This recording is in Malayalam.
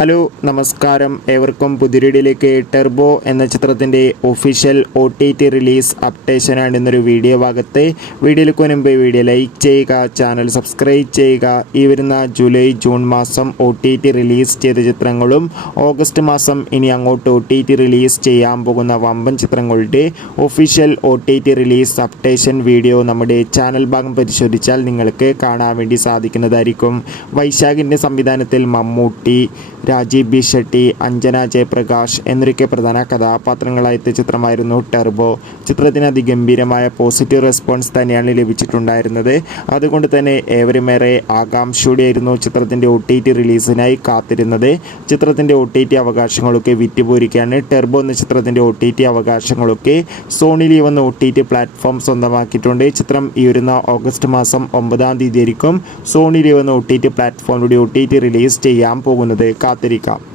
ഹലോ നമസ്കാരം, ഏവർക്കും പുതിരിടിയിലേക്ക്. ടെർബോ എന്ന ചിത്രത്തിൻ്റെ ഒഫീഷ്യൽ OTT റിലീസ് അപ്ഡേഷനാണ് ഇന്നൊരു വീഡിയോ ഭാഗത്ത്. വീഡിയോയിലേക്ക് മുൻപ് വീഡിയോ ലൈക്ക് ചെയ്യുക, ചാനൽ സബ്സ്ക്രൈബ് ചെയ്യുക. ഈ വരുന്ന ജൂലൈ ജൂൺ മാസം OTT റിലീസ് ചെയ്ത ചിത്രങ്ങളും ഓഗസ്റ്റ് മാസം ഇനി അങ്ങോട്ട് OTT റിലീസ് ചെയ്യാൻ പോകുന്ന വമ്പൻ ചിത്രങ്ങളുടെ official OTT release updation video നമ്മുടെ ചാനൽ ഭാഗം പരിശോധിച്ചാൽ നിങ്ങൾക്ക് കാണാൻ വേണ്ടി സാധിക്കുന്നതായിരിക്കും. വൈശാഖിൻ്റെ സംവിധാനത്തിൽ മമ്മൂട്ടി, രാജീവ് ബി ഷെട്ടി, അഞ്ജന ജയപ്രകാശ് എന്നൊക്കെ പ്രധാന കഥാപാത്രങ്ങളായെത്തിയ ചിത്രമായിരുന്നു ടെർബോ. ചിത്രത്തിന് അതിഗംഭീരമായ പോസിറ്റീവ് റെസ്പോൺസ് തന്നെയാണ് ലഭിച്ചിട്ടുണ്ടായിരുന്നത്. അതുകൊണ്ട് തന്നെ ഏവരുമേറെ ആകാംക്ഷയോടെയായിരുന്നു ചിത്രത്തിൻ്റെ OTT റിലീസിനായി കാത്തിരുന്നത്. ചിത്രത്തിൻ്റെ OTT അവകാശങ്ങളൊക്കെ വിറ്റുപോയിരിക്കുകയാണ്. ടെർബോ എന്ന ചിത്രത്തിൻ്റെ OTT അവകാശങ്ങളൊക്കെ സോണി ലീവ് എന്ന OTT പ്ലാറ്റ്ഫോം സ്വന്തമാക്കിയിട്ടുണ്ട്. ചിത്രം ഈ വരുന്ന ഓഗസ്റ്റ് മാസം 9-ാം തീയതി ആയിരിക്കും സോണി ലീവ് എന്ന OTT പ്ലാറ്റ്ഫോമിലൂടെ OTT റിലീസ് ചെയ്യാൻ പോകുന്നത്. കാത്തിരിക്കാം.